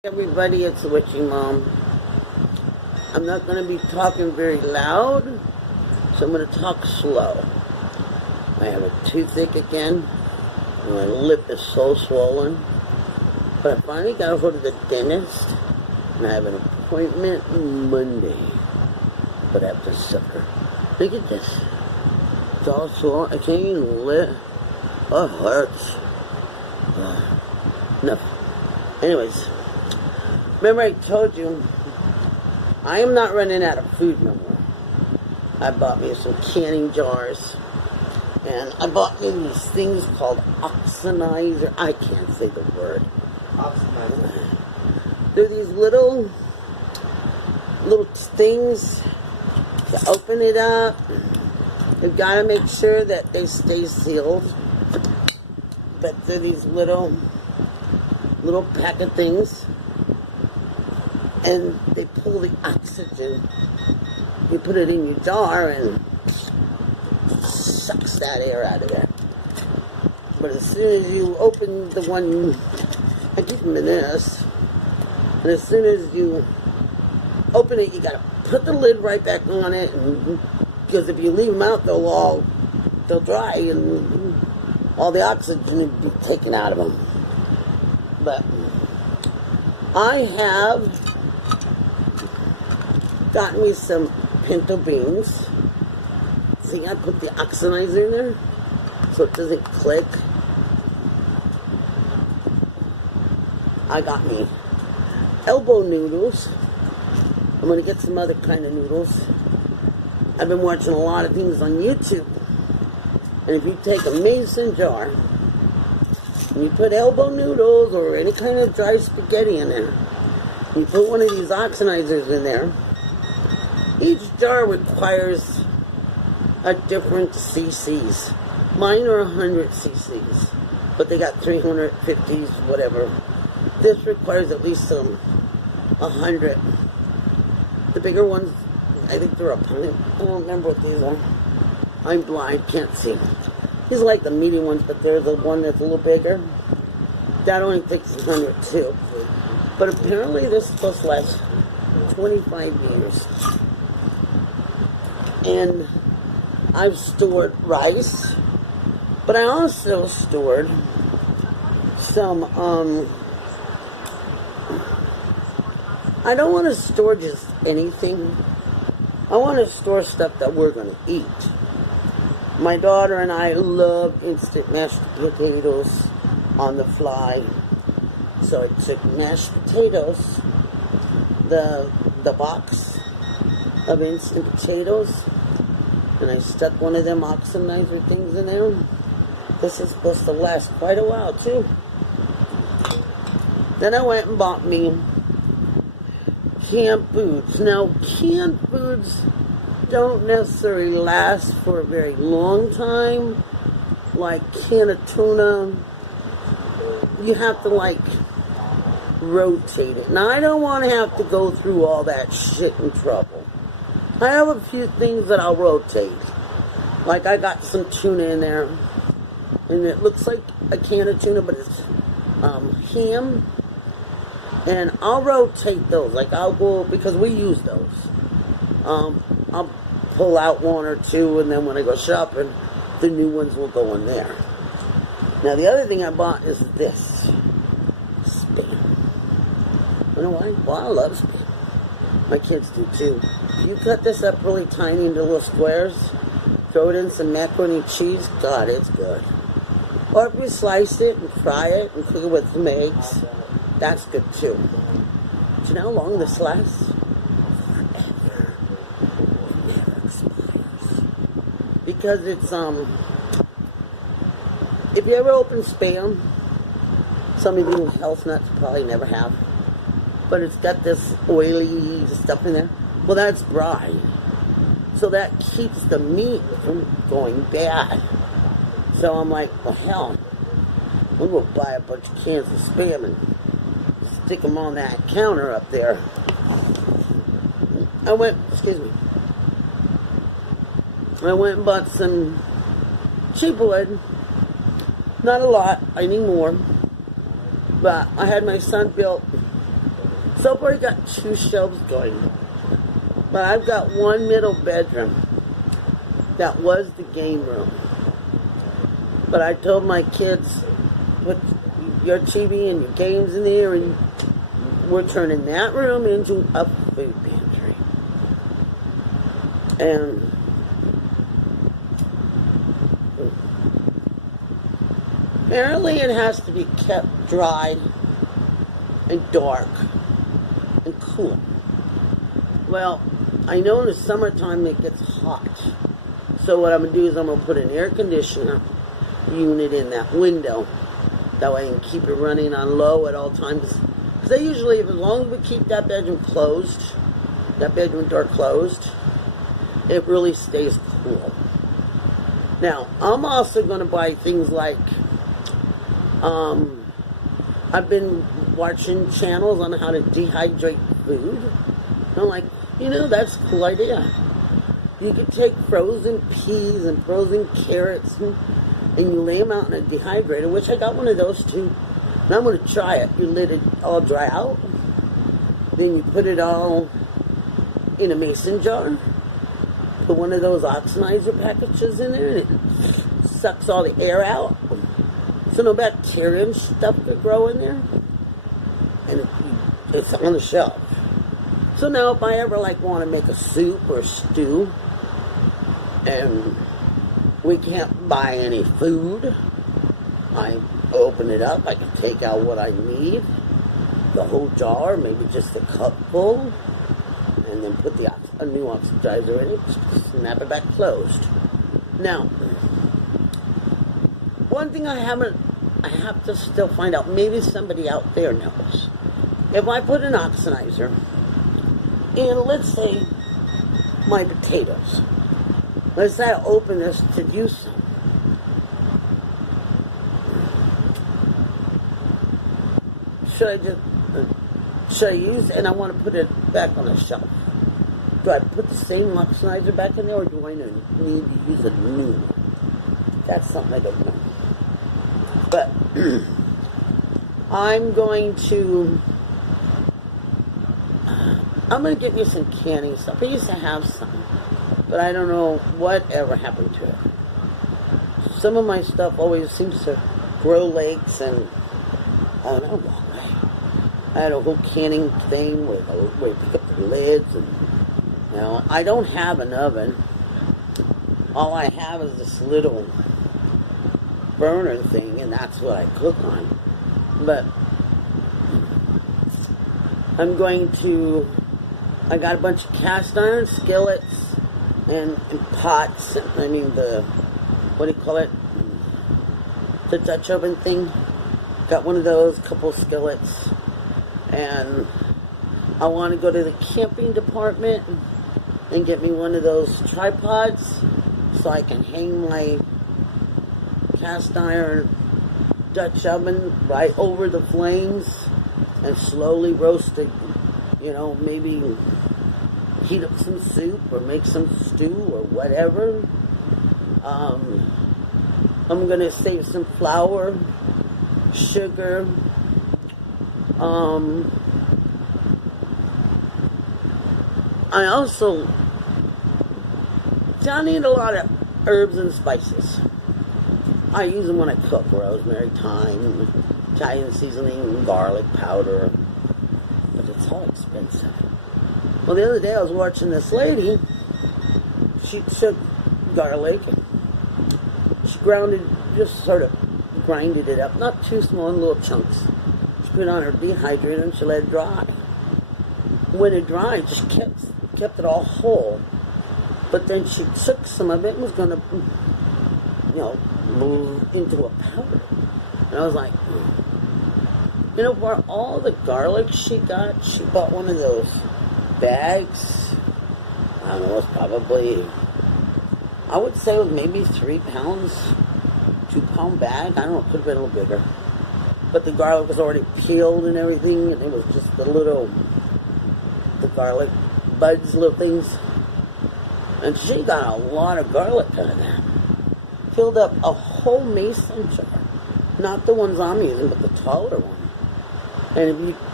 Everybody, it's the Witchy Mom. I'm not going to be talking very loud, so I'm going to talk slow. I have a toothache again, and my lip is so swollen. But I finally got a hold of the dentist, and I have an appointment Monday. But I have to suffer. Look at this. It's all swollen. I can't even lift. Oh, it hurts. No. Anyways. Remember I told you, I am not running out of food no more. I bought me some canning jars. And I bought me these things called oxenizer. I can't say the word. Oxenizer. They're these little things. You open it up. You've got to make sure that they stay sealed. But they're these little pack of things. And they pull the oxygen. You put it in your jar and it sucks that air out of there. But as soon as you open the one, I keep them in this. And as soon as you open it, you gotta put the lid right back on it. And, because if you leave them out, they'll dry and all the oxygen will be taken out of them. But I have gotten me some pinto beans. See, I put the oxenizer in there so it doesn't click. I got me elbow noodles. I'm going to get some other kind of noodles. I've been watching a lot of things on YouTube. And if you take a mason jar and you put elbow noodles or any kind of dry spaghetti in there, you put one of these oxenizers in there, each jar requires a different cc's. Mine are 100 cc's, but they got 350s, whatever. This requires at least 100. The bigger ones, I think they're a pint. I don't remember what these are. I'm blind, can't see. These are like the medium ones, but there's the one that's a little bigger. That only takes 100 too. But apparently this is supposed to last 25 years. And I've stored rice, but I also stored some, I don't want to store just anything. I want to store stuff that we're going to eat. My daughter and I love instant mashed potatoes on the fly. So I took mashed potatoes, the box of instant potatoes, and I stuck one of them oxenizer things in there. This is supposed to last quite a while too. Then I went and bought me canned foods. Now, canned foods don't necessarily last for a very long time. Like can of tuna, you have to rotate it. Now, I don't want to have to go through all that shit and trouble. I have a few things that I'll rotate. Like I got some tuna in there, and it looks like a can of tuna, but it's ham. And I'll rotate those. Like I'll go, because we use those. I'll pull out one or two, and then when I go shopping, the new ones will go in there. Now the other thing I bought is this. Spam. You know why? Well, I love spam. My kids do too. You cut this up really tiny into little squares, throw it in some macaroni and cheese, God, it's good. Or if you slice it and fry it and cook it with some eggs, that's good too. Do you know how long this lasts? Forever. It never expires. Because it's, if you ever open Spam, some of you health nuts probably never have, but it's got this oily stuff in there. Well, that's brine. So that keeps the meat from going bad. So I'm like, well, hell, I'm going to buy a bunch of cans of Spam and stick them on that counter up there. I went and bought some cheap wood. Not a lot, I need more. But I had my son build So far, I got 2 shelves going. But I've got one middle bedroom that was the game room. But I told my kids, put your TV and your games in there, and we're turning that room into a food pantry. And apparently it has to be kept dry and dark and cool. Well, I know in the summertime it gets hot. So what I'm going to do is I'm going to put an air conditioner unit in that window. That way I can keep it running on low at all times. Because I usually, as long as we keep that bedroom closed, that bedroom door closed, it really stays cool. Now, I'm also going to buy things like, I've been watching channels on how to dehydrate food. And I'm like, that's a cool idea. You could take frozen peas and frozen carrots and you lay them out in a dehydrator, which I got one of those too. And I'm going to try it. You let it all dry out. Then you put it all in a mason jar. Put one of those oxidizer packages in there and it sucks all the air out. So no bacteria and stuff could grow in there. And it's on the shelf. So now if I ever want to make a soup or stew and we can't buy any food, I open it up, I can take out what I need, the whole jar, maybe just a cup full, and then put a new oxidizer in it, snap it back closed. Now, one thing I have to still find out, maybe somebody out there knows. If I put an oxidizer in, let's say, my potatoes, let's say I open this to use some. Should I use it and I want to put it back on the shelf? Do I put the same oxidizer back in there or do I need to use a new one? That's something I don't know. But I'm going to get me some canning stuff. I used to have some, but I don't know whatever happened to it. Some of my stuff always seems to grow legs, and I don't know why. I had a whole canning thing where you pick up the lids, and I don't have an oven. All I have is this little burner thing, and that's what I cook on. But I got a bunch of cast iron skillets and pots. I mean what do you call it? The Dutch oven thing. Got one of those, couple skillets. And I want to go to the camping department and get me one of those tripods so I can hang my cast iron Dutch oven right over the flames and slowly roast it, maybe heat up some soup or make some stew or whatever. I'm going to save some flour, sugar, I need a lot of herbs and spices. I use them when I cook: rosemary, thyme, Italian seasoning, garlic powder. But it's all expensive. Well, the other day I was watching this lady. She took garlic and she just sort of grinded it up, not too small, in little chunks. She put it on her dehydrator and she let it dry. When it dried, just kept it all whole. But then she took some of it and was going to, move into a powder. And I was like, for all the garlic she got, she bought one of those bags. I don't know, it was probably, I would say it was maybe 3 pounds, 2-pound bag. I don't know, it could have been a little bigger. But the garlic was already peeled and everything, and it was just the garlic buds, little things. And she got a lot of garlic out of that. Filled up a whole mason jar. Not the ones I'm using, but the taller one. And if you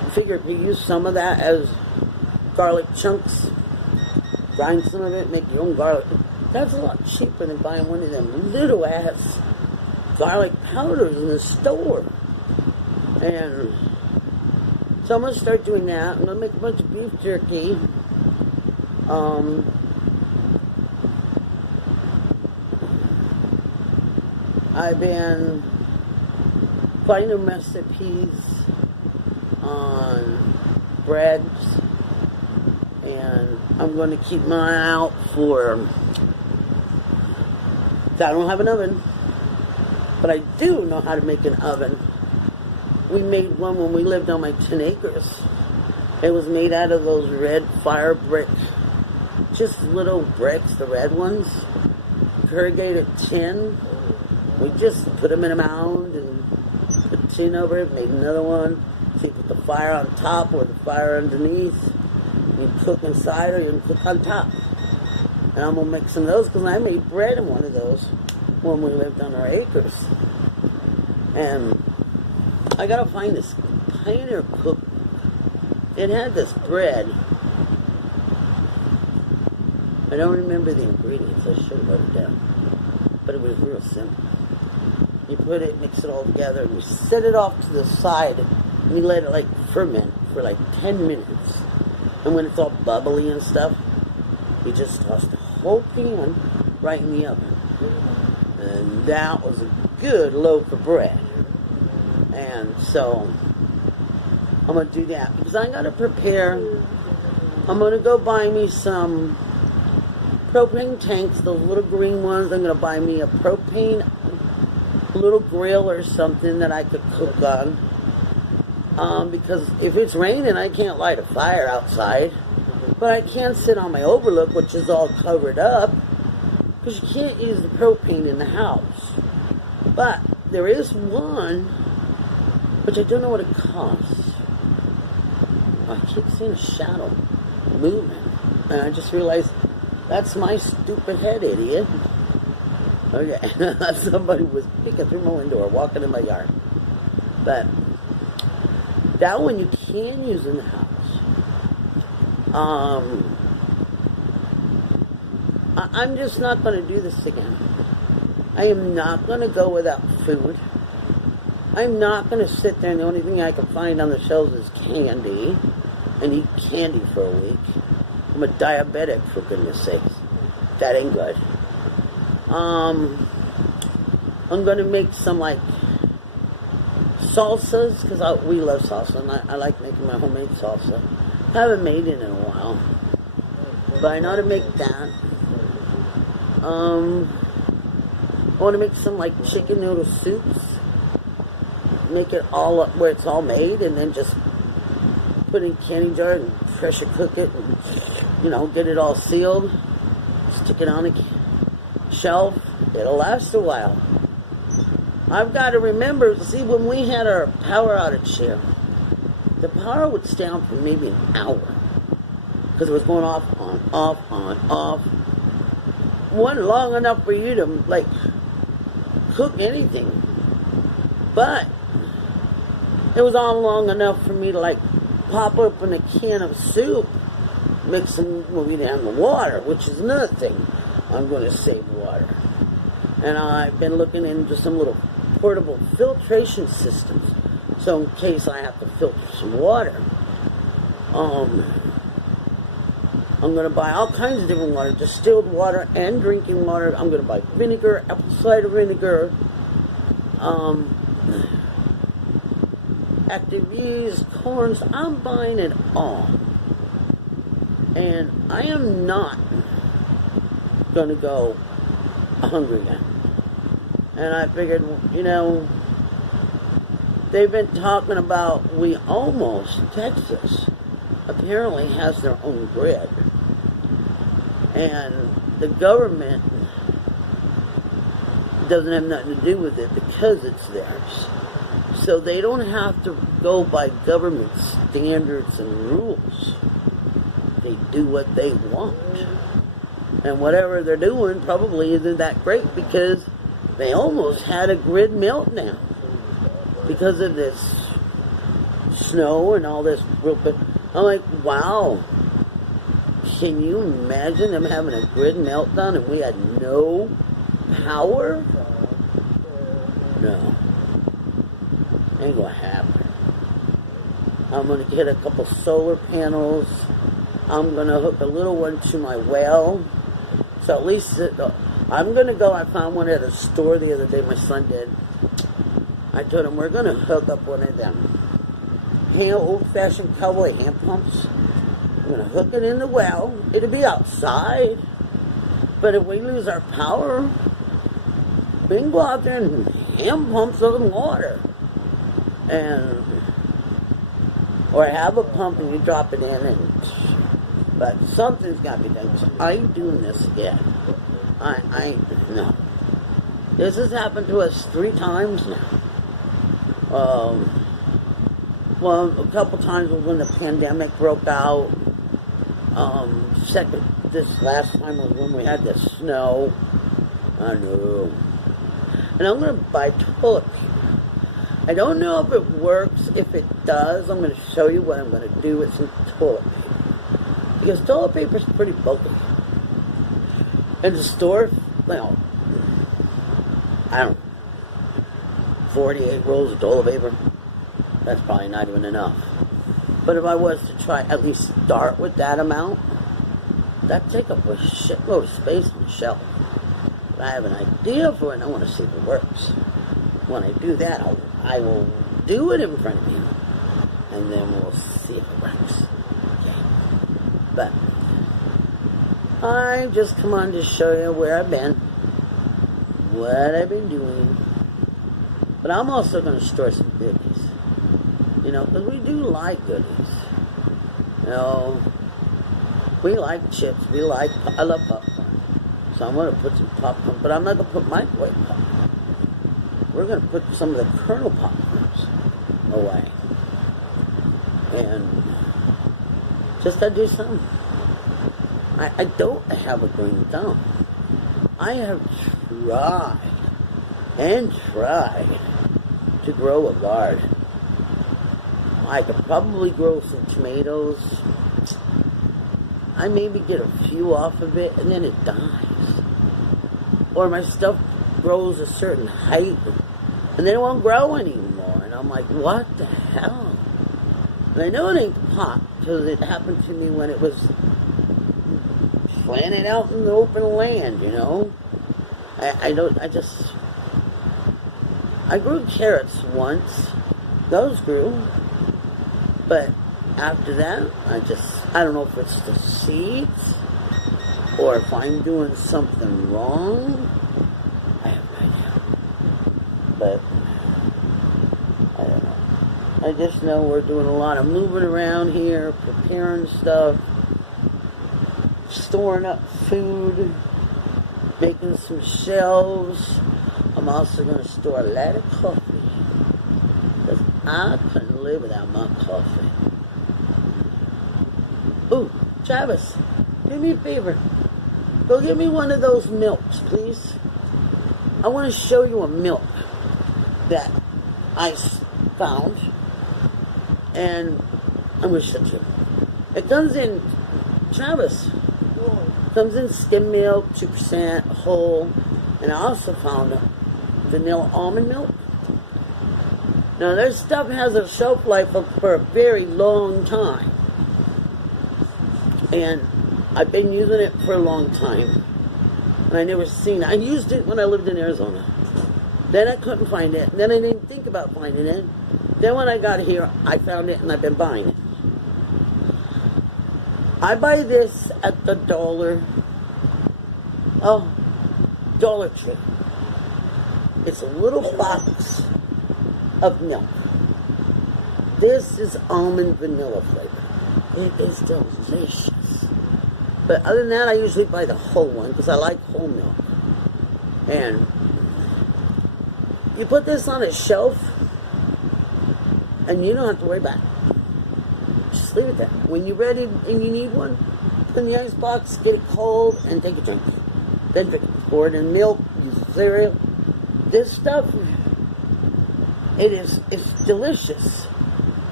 figured we use some of that as garlic chunks. Grind some of it, make your own garlic. That's a lot cheaper than buying one of them little ass garlic powders in the store. And so I'm going to start doing that. I'm going to make a bunch of beef jerky. I've been finding recipes on breads, and I'm going to keep my eye out for, I don't have an oven, but I do know how to make an oven. We made one when we lived on my 10 acres. It was made out of those red fire brick, just little bricks, the red ones, corrugated tin. We just put them in a mound and put tin over it, made another one. So you put the fire on top or the fire underneath. You cook inside or you can cook on top. And I'm going to make some of those because I made bread in one of those when we lived on our acres. And I got to find this Pioneer cookbook. It had this bread. I don't remember the ingredients. I should have wrote it down. But it was real simple. You put it, mix it all together, and you set it off to the side, and you let it like ferment for like 10 minutes. And when it's all bubbly and stuff, you just toss the whole pan right in the oven. And that was a good loaf of bread. And so I'm going to do that because I got to prepare. I'm going to go buy me some propane tanks, those little green ones. I'm going to buy me a propane little grill or something that I could cook on. Because if it's raining, I can't light a fire outside. But I can sit on my overlook, which is all covered up, because you can't use the propane in the house. But there is one, which I don't know what it costs. I keep seeing a shadow moving. And I just realized that's my stupid head, idiot. Okay, somebody was peeking through my window or walking in my yard. But that one you can use in the house. I'm just not going to do this again. I am not going to go without food. I'm not going to sit there and the only thing I can find on the shelves is candy and eat candy for a week. I'm a diabetic, for goodness sakes. That ain't good. I'm going to make some like salsas, because we love salsa, and I like making my homemade salsa. I haven't made it in a while, but I know how to make that. I want to make some like chicken noodle soups. Make it all up where it's all made, and then just put it in a candy jar and pressure cook it, and, you know, get it all sealed. Stick it on a shelf. It'll last a while. I've got to remember, see, when we had our power outage here, the power would stay on for maybe an hour. Because it was going off, on, off, on, off. Wasn't long enough for you to, like, cook anything. But it was on long enough for me to, like, pop open a can of soup, mix some, well, we didn't have the water, which is another thing. I'm going to save water. And I've been looking into some little portable filtration systems. So in case I have to filter some water, I'm going to buy all kinds of different water, distilled water and drinking water. I'm going to buy vinegar, apple cider vinegar, active yeast, corns. I'm buying it all. And I am not going to go hungry again. And I figured, you know, they've been talking about Texas apparently has their own bread. And the government doesn't have nothing to do with it because it's theirs. So they don't have to go by government standards and rules. They do what they want. And whatever they're doing probably isn't that great because they almost had a grid meltdown because of this snow and all this real bit. I'm like, wow. Can you imagine them having a grid meltdown and we had no power? No. Ain't gonna happen. I'm gonna get a couple solar panels. I'm gonna hook a little one to my well. So at least I'm gonna go. I found one at a store the other day. My son did. I told him we're gonna hook up one of them old-fashioned cowboy hand pumps. I'm gonna hook it in the well. It'll be outside, but if we lose our power, we can go out there and hand pump some water, or have a pump and you drop it in. But something's got to be done. Because I ain't doing this again. No. This has happened to us 3 times now. Well, a couple times was when the pandemic broke out. This last time was when we had the snow. I know. And I'm going to buy toilet paper. I don't know if it works. If it does, I'm going to show you what I'm going to do with some toilet paper. Because toilet paper is pretty bulky. In the store, well, I don't know, 48 rolls of toilet paper. That's probably not even enough. But if I was to try at least start with that amount, that'd take up a shitload of space on the shelf. But I have an idea for it and I want to see if it works. When I do that, I will do it in front of you. And then we'll see if it works. Okay. But I just come on to show you where I've been, what I've been doing. But I'm also going to store some goodies. You know, because we do like goodies. You know, we like chips. I love popcorn. So I'm going to put some popcorn, but I'm not going to put microwave popcorn. We're going to put some of the kernel popcorns away. And just to do something. I don't have a green thumb. I have tried to grow a garden. I could probably grow some tomatoes. I maybe get a few off of it and then it dies. Or my stuff grows a certain height and then it won't grow anymore. And I'm like, what the hell? And I know it ain't pot because it happened to me when it was planted out in the open land, you know. I grew carrots once. Those grew. But after that, I don't know if it's the seeds or if I'm doing something wrong. I have no idea. But I don't know. I just know we're doing a lot of moving around here, preparing stuff, storing up food, making some shelves. I'm also going to store a lot of coffee. Because I couldn't live without my coffee. Ooh, Travis, do me a favor. Go get me one of those milks, please. I want to show you a milk that I found. And I'm going to show you. It comes in, Travis, comes in skim milk, 2% whole. And I also found vanilla almond milk. Now, this stuff has a shelf life for a very long time. And I've been using it for a long time. And I never seen it. I used it when I lived in Arizona. Then I couldn't find it. Then I didn't think about finding it. Then when I got here, I found it and I've been buying it. I buy this at the Dollar Tree. It's a little box of milk. This is almond vanilla flavor. It is delicious. But other than that, I usually buy the whole one because I like whole milk. And you put this on a shelf and you don't have to worry about it. Just leave it there. When you're ready and you need one, put it in the ice box, get it cold, and take a drink. Then drink it. Pour it in milk, use cereal. This stuff, it's delicious.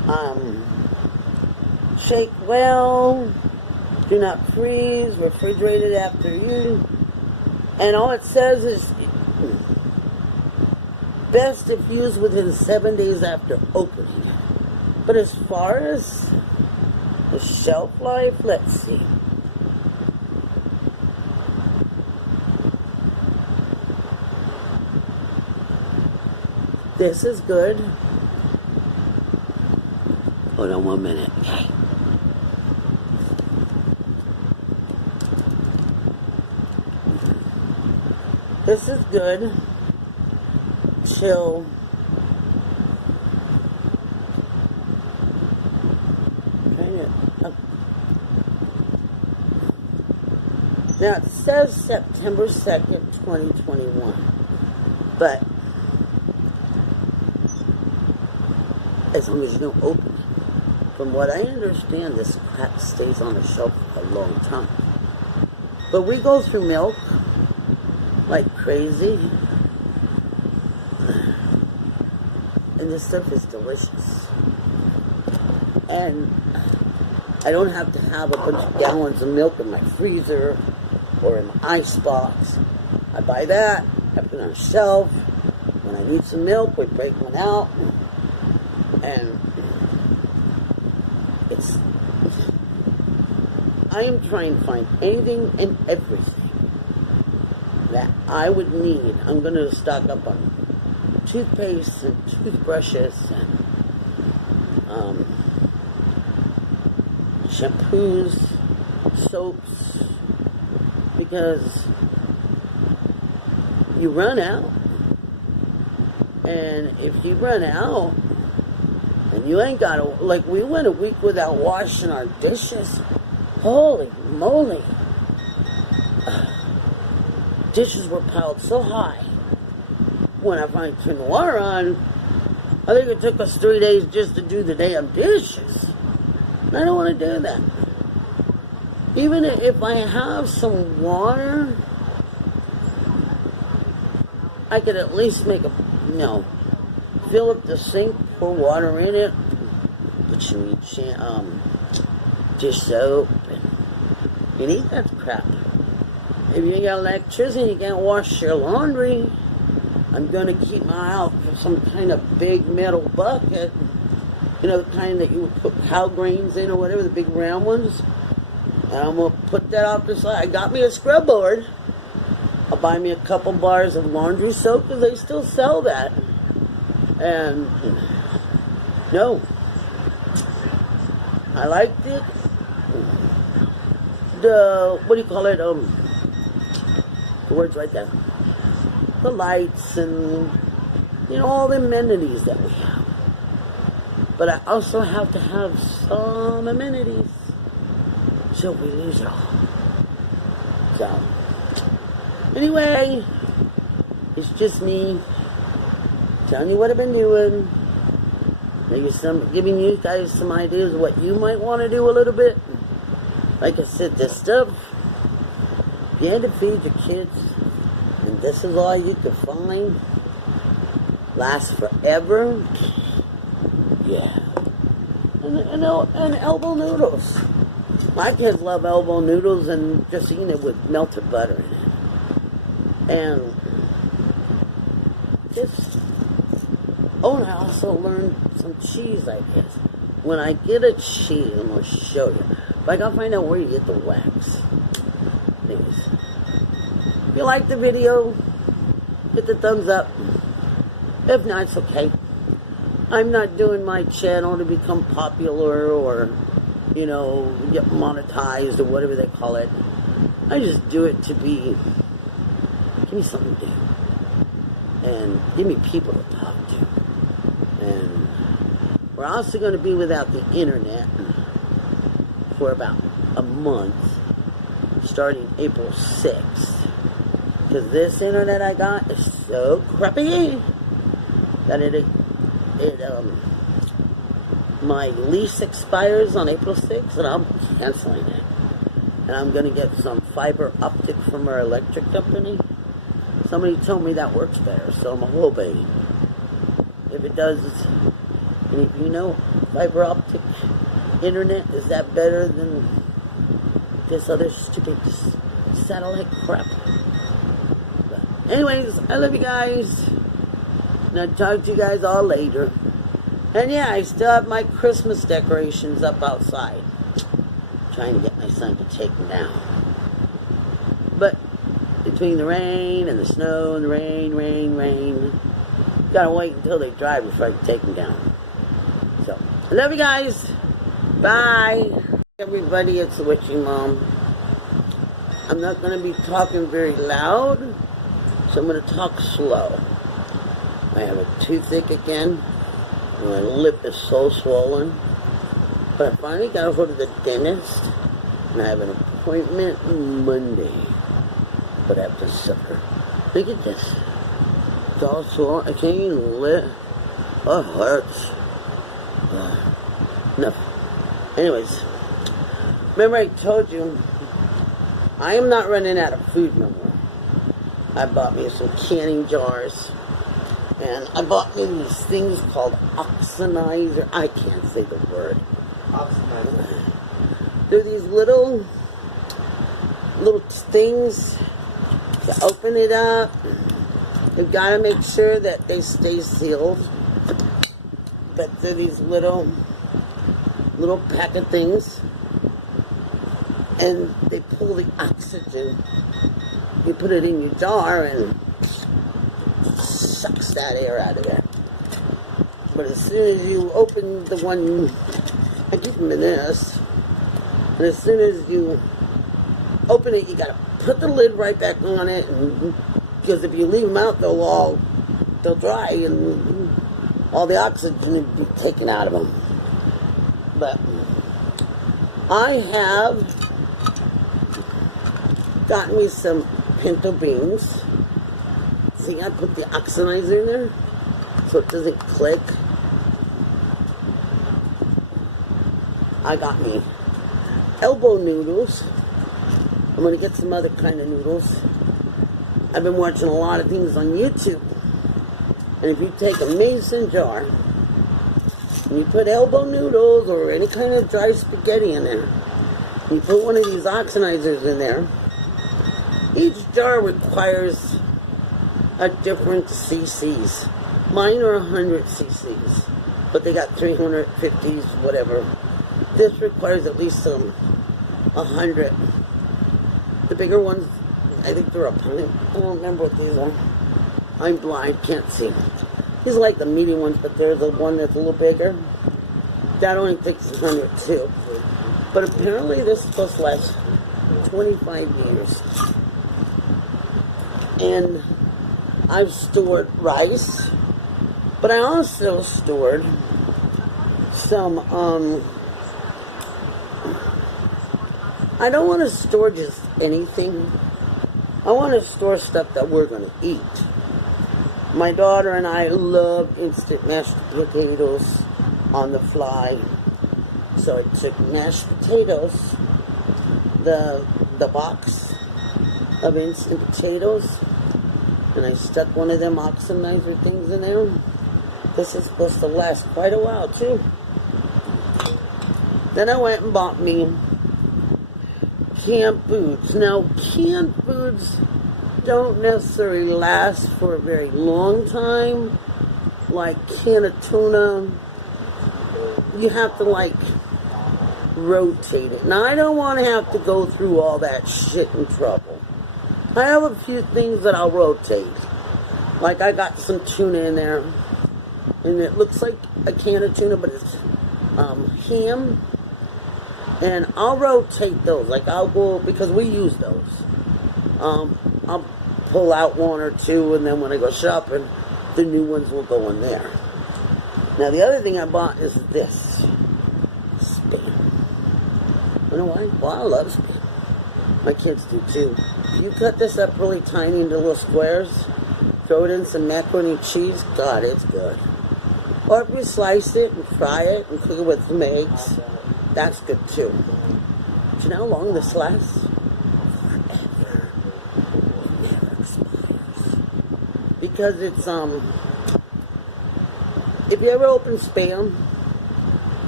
Shake well, do not freeze, refrigerated after use. And all it says is best if used within 7 days after opening. But as far as the shelf life, let's see. This is good. Hold on 1 minute. Okay. This is good. Chill. Now it says September 2nd, 2021. But as long as you don't open it. From what I understand, this crap stays on the shelf for a long time. But we go through milk like crazy. And this stuff is delicious. And I don't have to have a bunch of gallons of milk in my freezer or in my ice box. I buy that, I put it on a shelf. When I need some milk, we break one out. And it's, I am trying to find anything and everything that I would need. I'm going to stock up on toothpaste and toothbrushes and shampoos, soaps, because you run out. And if you run out, and you ain't got to, like we went a week without washing our dishes. Holy moly. Dishes were piled so high. When I finally turned the water on, I think it took us 3 days just to do the damn dishes. And I don't want to do that. Even if I have some water, I could at least make fill up the sink, pour water in it, but you need dish soap, and you need that crap. If you ain't got electricity, you can't wash your laundry. I'm going to keep my eye out for some kind of big metal bucket, the kind that you would put cow grains in or whatever, the big round ones. And I'm going to put that off the side. I got me a scrub board. I'll buy me a couple bars of laundry soap because they still sell that. And no, I liked it. What do you call it? The word's right there. The lights and all the amenities that we have. But I also have to have some amenities, so we lose it all. So anyway, it's just me telling you what I've been doing. Maybe giving you guys some ideas of what you might want to do a little bit. Like I said, this stuff, you had to feed your kids, and this is all you could find. Lasts forever. Yeah. And elbow noodles. My kids love elbow noodles and just eating it with melted butter in it. And just, and I also learned some cheese ideas. When I get a cheese, I'm going to show you. But I got to find out where you get the wax. Anyways, if you like the video, hit the thumbs up. If not, it's okay. I'm not doing my channel to become popular or, get monetized or whatever they call it. I just do it to give me something to do. And give me people to talk to. And we're also going to be without the internet for about a month, starting April 6th. Because this internet I got is so crappy that my lease expires on April 6th, and I'm canceling it. And I'm going to get some fiber optic from our electric company. Somebody told me that works better, so I'm hoping. If it does, and if you know, fiber optic internet. Is that better than this other stupid satellite crap? But anyways, I love you guys. And I'll talk to you guys all later. And yeah, I still have my Christmas decorations up outside. Trying to get my son to take them down. But between the rain and the snow and the rain, gotta wait until they dry before I can take them down. So, I love you guys. Bye. Everybody, it's the Witchy Mom. I'm not going to be talking very loud, so I'm going to talk slow. I have a toothache again. My lip is so swollen. But I finally got to go to the dentist, and I have an appointment Monday. But I have to suffer. Look at this. It's all swollen. I can't even lift. Oh, it hurts. No. Anyways, remember I told you, I am not running out of food no more. I bought me some canning jars. And I bought me these things called oxenizer. I can't say the word. Oxenizer. They're these little things. To open it up, you've got to make sure that they stay sealed. But they're these little pack of things. And they pull the oxygen. You put it in your jar and sucks that air out of there. But as soon as you open the one, I keep them in this, and as soon as you open it, you gotta put the lid right back on it, and because if you leave them out, they'll dry, and all the oxygen will be taken out of them. But I have gotten me some pinto beans. See, I put the oxenizer in there so it doesn't click. I got me elbow noodles. I'm going to get some other kind of noodles. I've been watching a lot of things on YouTube. And if you take a mason jar and you put elbow noodles or any kind of dry spaghetti in there, and you put one of these oxenizers in there, each jar requires a different cc's. Mine are 100 cc's, but they got 350s, whatever. This requires at least 100. The bigger ones, I think they're a pint. I don't remember what these are. I'm blind, can't see. These are like the medium ones, but there's the one that's a little bigger. That only takes 100 too. But apparently this is supposed to last 25 years. And I've stored rice, but I also stored some, I don't want to store just anything. I want to store stuff that we're going to eat. My daughter and I love instant mashed potatoes on the fly. So I took mashed potatoes, the box of instant potatoes, and I stuck one of them oxenizer things in there. This is supposed to last quite a while too. Then I went and bought me canned foods. Now, canned foods don't necessarily last for a very long time. Like can of tuna, you have to like rotate it. Now, I don't want to have to go through all that shit and trouble. I have a few things that I'll rotate. Like I got some tuna in there, and it looks like a can of tuna, but it's ham. And I'll rotate those. Like I'll go, because we use those. I'll pull out one or two, and then when I go shopping, the new ones will go in there. Now the other thing I bought is this. Spam. You know why? Well, I love spam. My kids do too. If you cut this up really tiny into little squares, throw it in some macaroni and cheese, God, it's good. Or if you slice it and fry it and cook it with some eggs, that's good too. Do you know how long this lasts? Forever. It never expires. Because it's, if you ever open spam,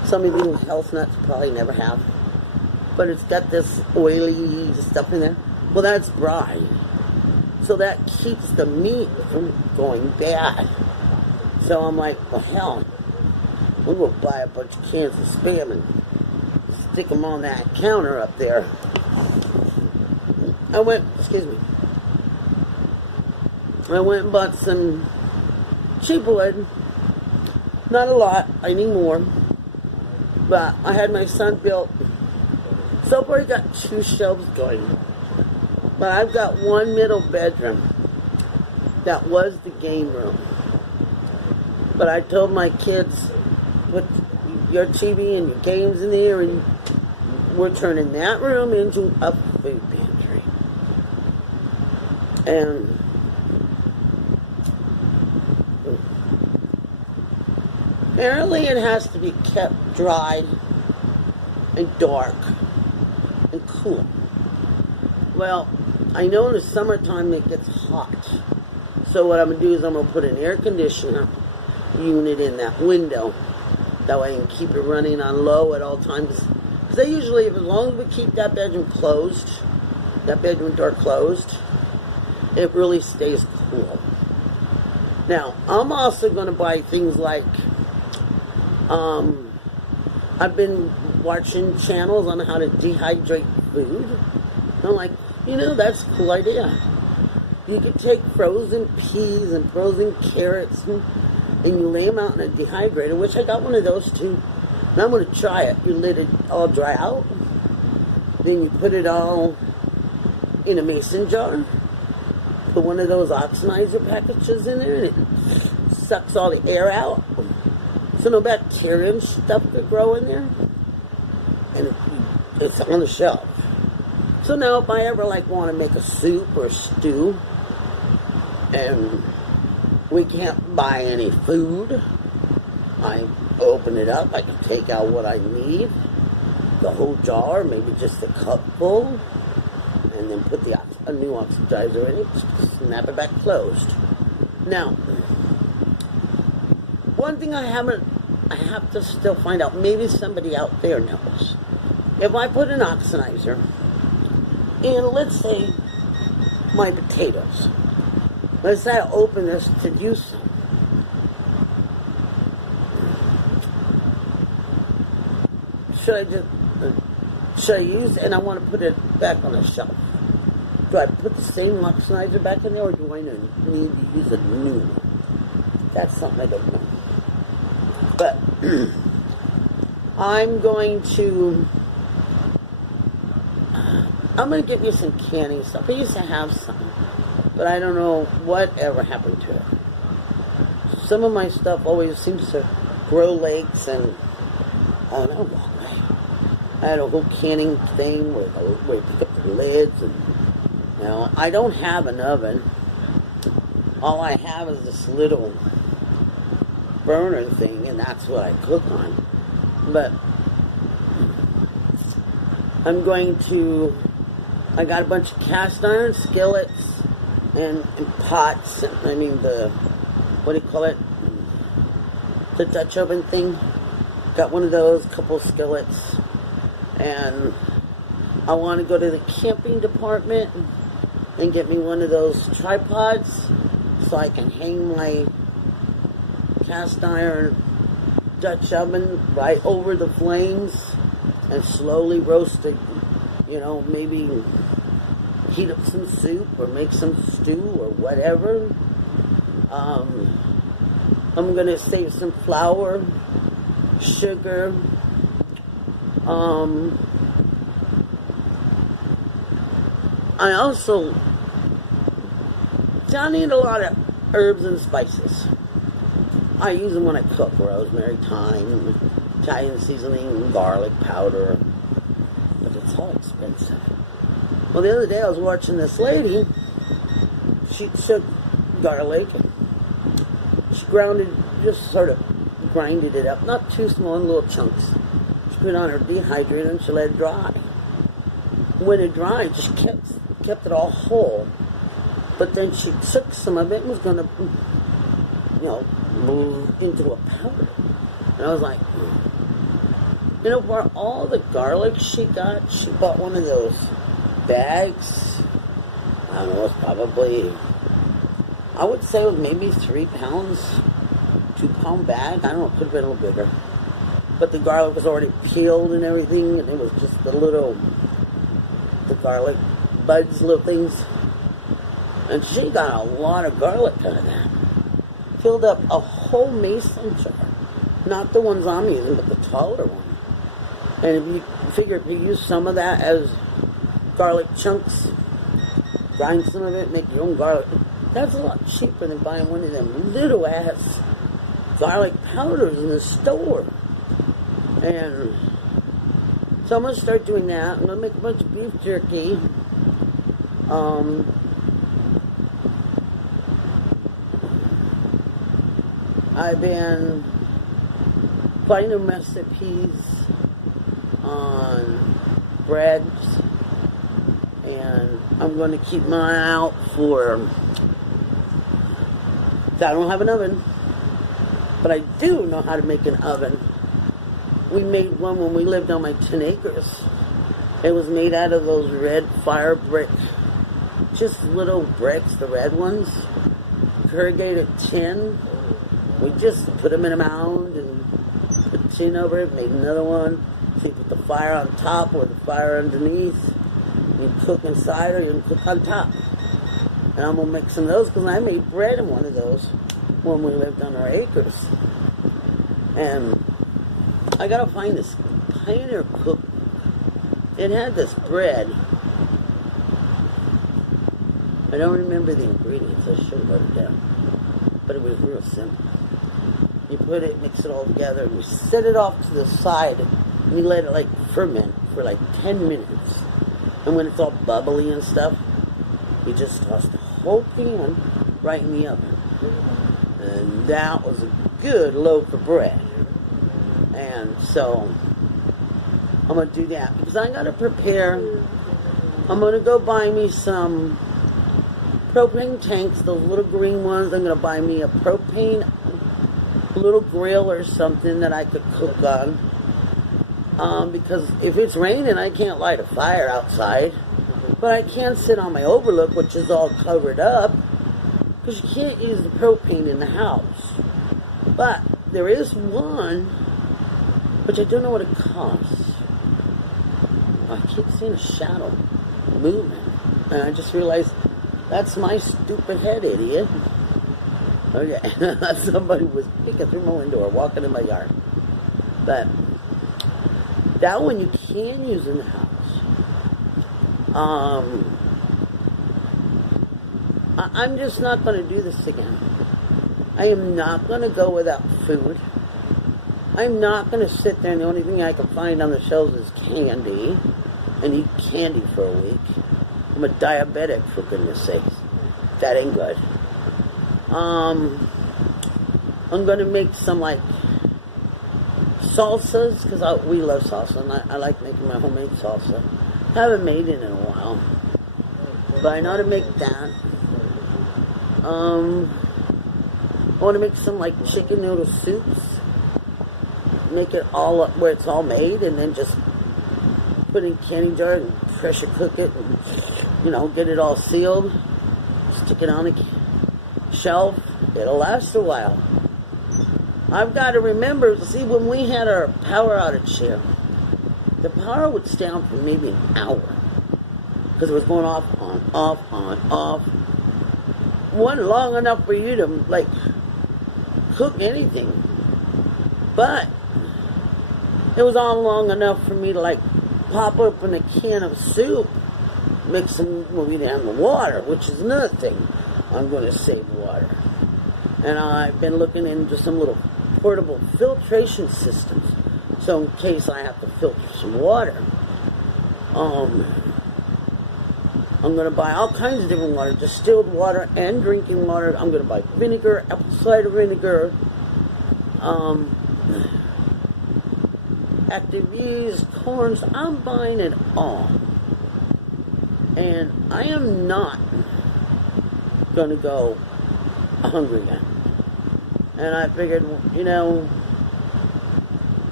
Some of you health nuts probably never have. But it's got this oily stuff in there. Well, that's brine. So that keeps the meat from going bad. So I'm like, well, hell, we will buy a bunch of cans of Spam and stick them on that counter up there. I went and bought some cheap wood. Not a lot, I need more. But I had my son build. So far, he got 2 shelves going. But I've got one middle bedroom that was the game room. But I told my kids, put your TV and your games in there, and we're turning that room into a food pantry. And apparently it has to be kept dry and dark and cool. Well, I know in the summertime it gets hot. So what I'm going to do is I'm going to put an air conditioner unit in that window. That way I can keep it running on low at all times. Because they usually, as long as we keep that bedroom closed, that bedroom door closed, it really stays cool. Now, I'm also going to buy things like, I've been watching channels on how to dehydrate food. And I'm like, that's a cool idea. You could take frozen peas and frozen carrots and you lay them out in a dehydrator, which I got one of those too. And I'm going to try it. You let it all dry out. Then you put it all in a mason jar. Put one of those oxidizer packages in there and it sucks all the air out. So no bacteria and stuff could grow in there. And it's on the shelf. So now if I ever want to make a soup or stew and we can't buy any food, I open it up, I can take out what I need, the whole jar, maybe just a cup full, and then put a new oxidizer in it, snap it back closed. Now, one thing I have to still find out, maybe somebody out there knows. If I put an oxidizer in, let's say, my potatoes, let's say I open this to use some. Should I use it and I want to put it back on the shelf? Do I put the same oxidizer back in there or do I need to use a new one? That's something I don't know. But I'm going to get me some canning stuff. I used to have some, but I don't know whatever happened to it. Some of my stuff always seems to grow legs, and I don't know why. I had a whole canning thing where you pick up the lids, and I don't have an oven. All I have is this little burner thing, and that's what I cook on. But I got a bunch of cast iron skillets and pots, what do you call it? The Dutch oven thing. Got one of those, couple skillets, and I want to go to the camping department and get me one of those tripods so I can hang my cast iron Dutch oven right over the flames and slowly roast it, maybe heat up some soup or make some stew or whatever. I'm going to save some flour, sugar, I need a lot of herbs and spices. I use them when I cook: rosemary, thyme, Italian seasoning, garlic powder. But it's all expensive. Well, the other day I was watching this lady. She took garlic, she grinded it up, not too small, in little chunks. She put it on her dehydrator and she let it dry. When it dried, just kept it all whole. But then she took some of it and was going to, move into a powder. And I was like, You know, for all the garlic she bought one of those bags. I don't know, it was probably, I would say it was maybe 3 pounds, 2-pound bag. I don't know, it could have been a little bigger. But the garlic was already peeled and everything, and it was just the garlic buds, little things. And she got a lot of garlic out of that. Filled up a whole mason jar. Not the ones I'm using, but the taller one. And if you figure if you use some of that as garlic chunks, grind some of it, make your own garlic, that's a lot cheaper than buying one of them little ass garlic powders in the store. And so I'm going to start doing that. I'm going to make a bunch of beef jerky. I've been finding recipes on breads, and I'm going to keep my eye out for, I don't have an oven, but I do know how to make an oven. We made one when we lived on my 10 acres. It was made out of those red fire brick, just little bricks, the red ones, corrugated tin. We just put them in a mound and put tin over it, made another one. So you put the fire on top or the fire underneath. You cook inside or you can cook on top. And I'm going to make some of those because I made bread in one of those when we lived on our acres. And I got to find this Pioneer cook. It had this bread. I don't remember the ingredients. I should have wrote it down. But it was real simple. You put it, mix it all together, and you set it off to the side, and you let it like ferment for like 10 minutes. And when it's all bubbly and stuff, you just toss the whole pan right in the oven. And that was a good loaf of bread. And so I'm going to do that because I got to prepare. I'm going to go buy me some propane tanks, those little green ones. I'm going to buy me a propane little grill or something that I could cook on. Because if it's raining, I can't light a fire outside. But I can sit on my overlook, which is all covered up, because you can't use the propane in the house. But there is one, which I don't know what it costs. I keep seeing a shadow moving. And I just realized that's my stupid head, idiot. Okay, somebody was peeking through my window or walking in my yard. But that one you can use in the house. I'm just not going to do this again. I am not going to go without food. I'm not going to sit there and the only thing I can find on the shelves is candy and eat candy for a week. I'm a diabetic, for goodness sakes. That ain't good. I'm going to make some, like, salsas, because we love salsa, and I like making my homemade salsa. Haven't made it in a while, but I know how to make that. I want to make some, like, chicken noodle soups. Make it all up where it's all made, and then just put it in a canning jar and pressure cook it, and, you know, get it all sealed. Stick it on a shelf. It'll last a while. I've got to remember, see, when we had our power outage here, the power would stay on for maybe an hour. Because it was going off, on, off. Wasn't long enough for you to, like, cook anything. But it was on long enough for me to, like, pop open a can of soup, mix some, well, we didn't have the water, which is another thing. I'm going to save water. And I've been looking into some little portable filtration systems. So in case I have to filter some water, I'm going to buy all kinds of different water, distilled water and drinking water. I'm going to buy vinegar, apple cider vinegar, active yeast, corns. I'm buying it all. And I am not going to go hungry again. And I figured, you know,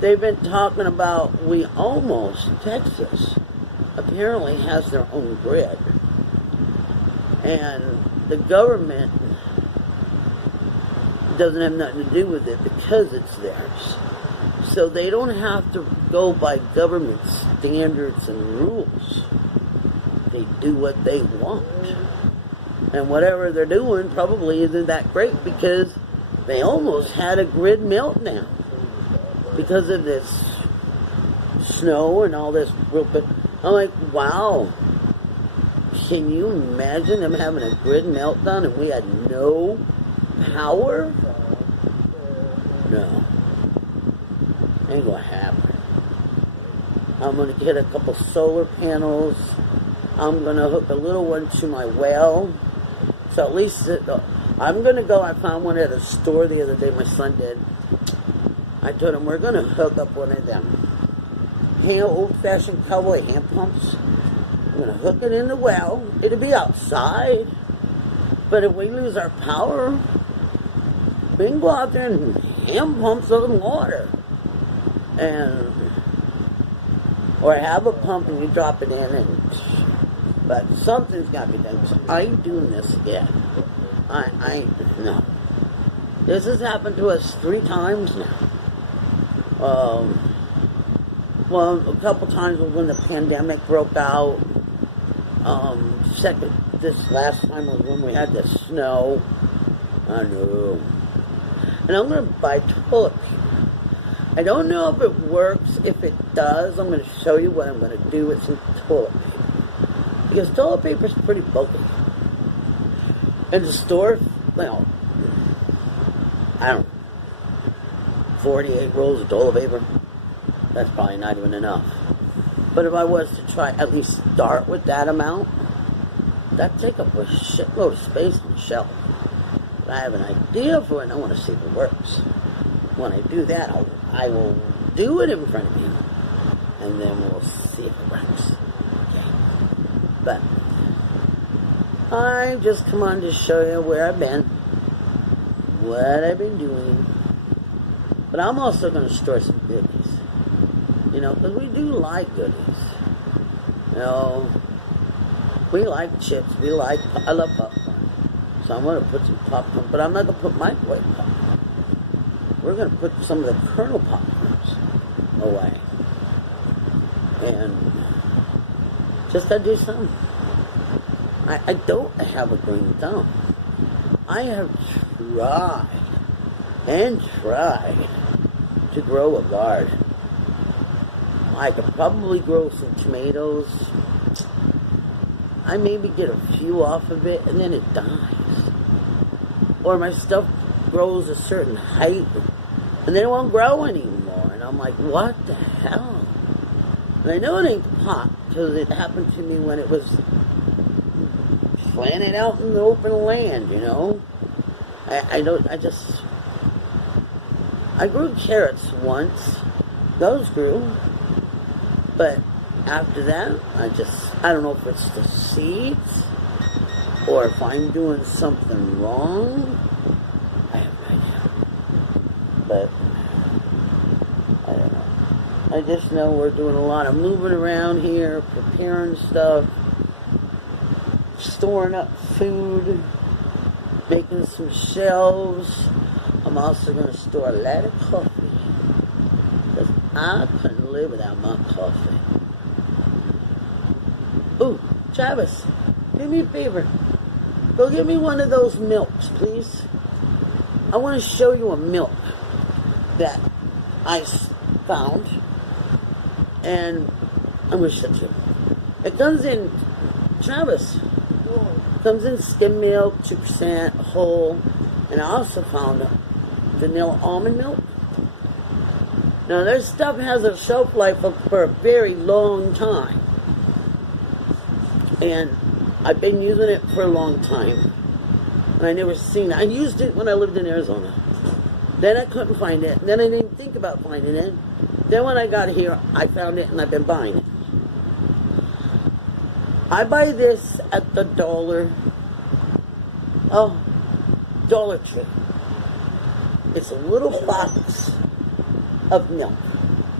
they've been talking about Texas apparently has their own grid. And the government doesn't have nothing to do with it because it's theirs. So they don't have to go by government standards and rules. They do what they want. And whatever they're doing probably isn't that great because they almost had a grid meltdown because of this snow and all this real bit. I'm like, wow. Can you imagine them having a grid meltdown and we had no power? No. Ain't gonna happen. I'm gonna get a couple solar panels. I'm gonna hook a little one to my well. So at least I'm gonna go. I found one at a store the other day. My son did. I told him we're gonna hook up one of them old-fashioned cowboy hand pumps. I'm gonna hook it in the well. It'll be outside, but if we lose our power, we can go out there and hand pump some water, or have a pump and you drop it in. But something's got to be done. So I ain't doing this again. No. This has happened to us 3 times now. Well, a couple times was when the pandemic broke out. This last time was when we had the snow. I know. And I'm going to buy toilet paper. I don't know if it works. If it does, I'm going to show you what I'm going to do with some toilet paper. Because toilet paper is pretty bulky. In the store, well, I don't know, 48 rolls of toilet paper. That's probably not even enough. But if I was to try at least start with that amount, that'd take up a shitload of space on the shelf. But I have an idea for it and I want to see if it works. When I do that, I will do it in front of you. And then we'll see if it works. Okay. But I just come on to show you where I've been, what I've been doing. But I'm also going to store some goodies. You know, because we do like goodies. You know, we like chips. I love popcorn. So I'm going to put some popcorn, but I'm not going to put microwave popcorn. We're going to put some of the kernel popcorns away. And just to do something. I don't have a green thumb. I have tried to grow a garden. I could probably grow some tomatoes. I maybe get a few off of it and then it dies. Or my stuff grows a certain height and then it won't grow anymore. And I'm like, what the hell? And I know it ain't the pot because it happened to me when it was planted out in the open land, you know. I grew carrots once. Those grew. But after that, I don't know if it's the seeds or if I'm doing something wrong. I have no idea. But I don't know. I just know we're doing a lot of moving around here, preparing stuff, storing up food, making some shelves. I'm also going to store a lot of coffee. Because I couldn't live without my coffee. Ooh, Travis, do me a favor. Go get me one of those milks, please. I want to show you a milk that I found. And I'm going to show you. It comes in, Travis, comes in skim milk, 2% whole. And I also found vanilla almond milk. Now, their stuff has a shelf life for a very long time. And I've been using it for a long time. And I never seen it. I used it when I lived in Arizona. Then I couldn't find it. Then I didn't think about finding it. Then when I got here, I found it and I've been buying it. I buy this at the Dollar Tree. It's a little box of milk.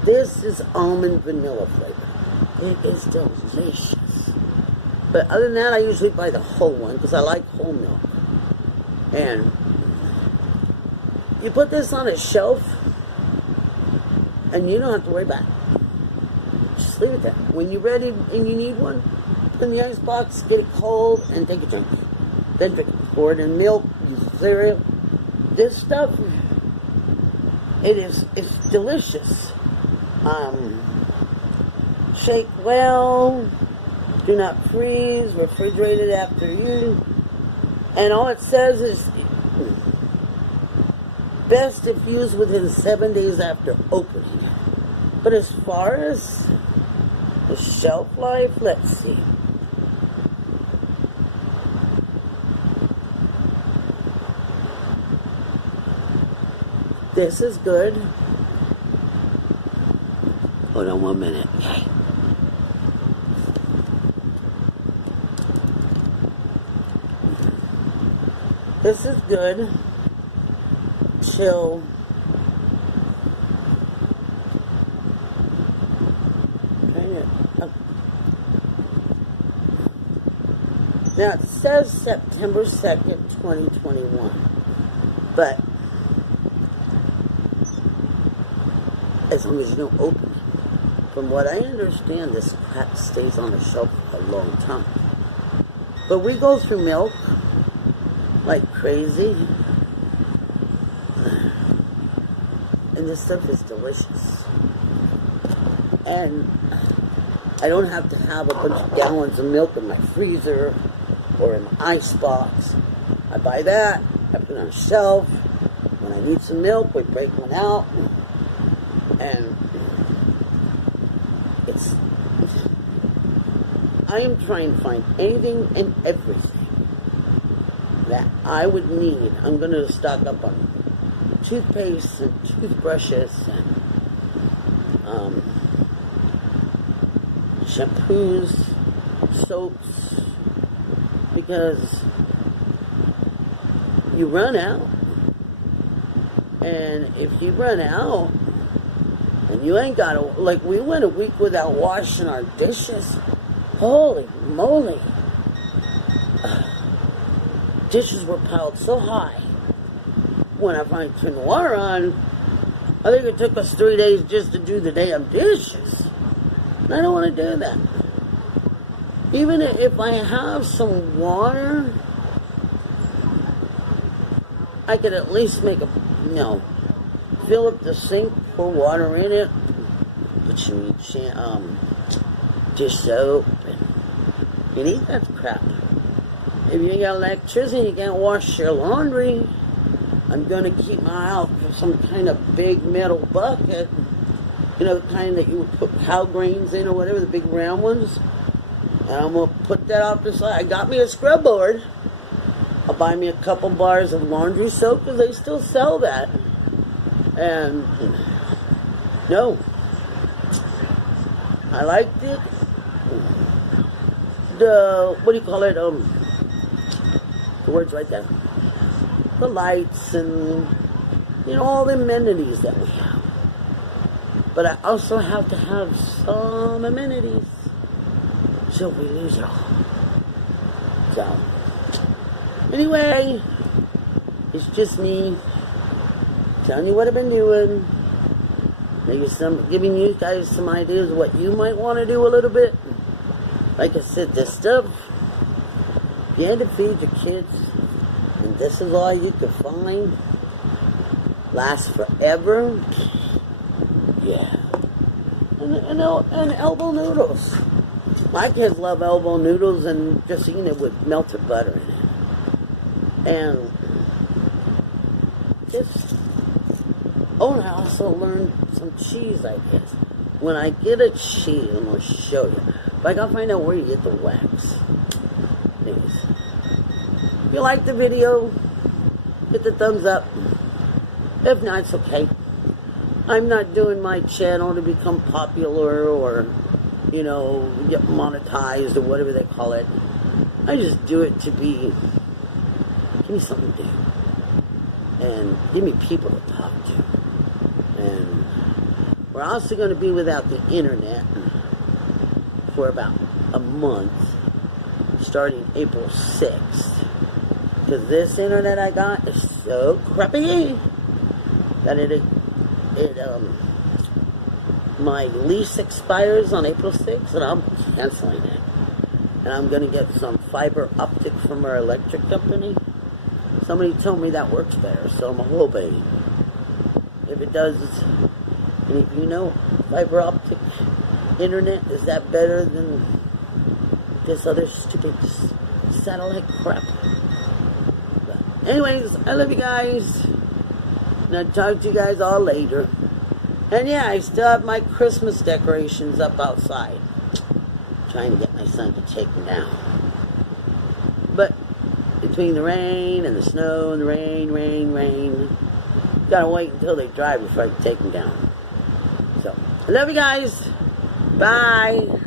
This is almond vanilla flavor. It is delicious. But other than that, I usually buy the whole one because I like whole milk. And you put this on a shelf and you don't have to worry about it. Just leave it there. When you're ready and you need one, put it in the ice box, get it cold, and take a drink. Then drink it. Pour it in milk, use cereal. This stuff, it's delicious. Shake well, do not freeze, refrigerated after use. And all it says is best if used within 7 days after opening. But as far as the shelf life, let's see. This is good. Hold on 1 minute. Okay. This is good. Chill. Now it says September 2nd, 2021. But as long as you don't open it. From what I understand, this crap stays on the shelf for a long time. But we go through milk like crazy. And this stuff is delicious. And I don't have to have a bunch of gallons of milk in my freezer or in my ice box. I buy that, I put it on a shelf. When I need some milk, we break one out. And I am trying to find anything and everything that I would need. I'm going to stock up on toothpaste and toothbrushes and shampoos, soaps, because you run out. And if you run out, and you ain't got to, like we went a week without washing our dishes. Holy moly. Dishes were piled so high. When I finally turned the water on, I think it took us 3 days just to do the damn dishes. And I don't want to do that. Even if I have some water, I could at least make fill up the sink, pour water in it, put some dish soap, and you need that crap. If you ain't got electricity, you can't wash your laundry. I'm going to keep my eye out for some kind of big metal bucket, the kind that you would put cow grains in or whatever, the big round ones. And I'm going to put that off the side. I got me a scrub board. I'll buy me a couple bars of laundry soap because they still sell that. And no, I liked it. What do you call it? The word's right there. The lights and all the amenities that we have. But I also have to have some amenities, so we lose it all. So anyway, it's just me telling you what I've been doing. Maybe giving you guys some ideas of what you might want to do a little bit. Like I said, this stuff, if you had to feed your kids, and this is all you could find, lasts forever. Yeah. And elbow noodles. My kids love elbow noodles and just eating it with melted butter in it. And just, and I also learned some cheese ideas. When I get a cheese, I'm going to show you. But I got to find out where you get the wax. Anyways, if you like the video, hit the thumbs up. If not, it's okay. I'm not doing my channel to become popular or, get monetized or whatever they call it. I just do it to give me something to do. And give me people to talk to. And we're also going to be without the internet for about a month, starting April 6th. Because this internet I got is so crappy that my lease expires on April 6th, and I'm canceling it. And I'm going to get some fiber optic from our electric company. Somebody told me that works better, so I'm hoping. If it does, and if you know, fiber optic internet, is that better than this other stupid satellite crap? But anyways, I love you guys. And I'll talk to you guys all later. And yeah, I still have my Christmas decorations up outside. Trying to get my son to take them down. But between the rain and the snow and the rain, gotta wait until they dry before I can take them down. So, I love you guys. Bye.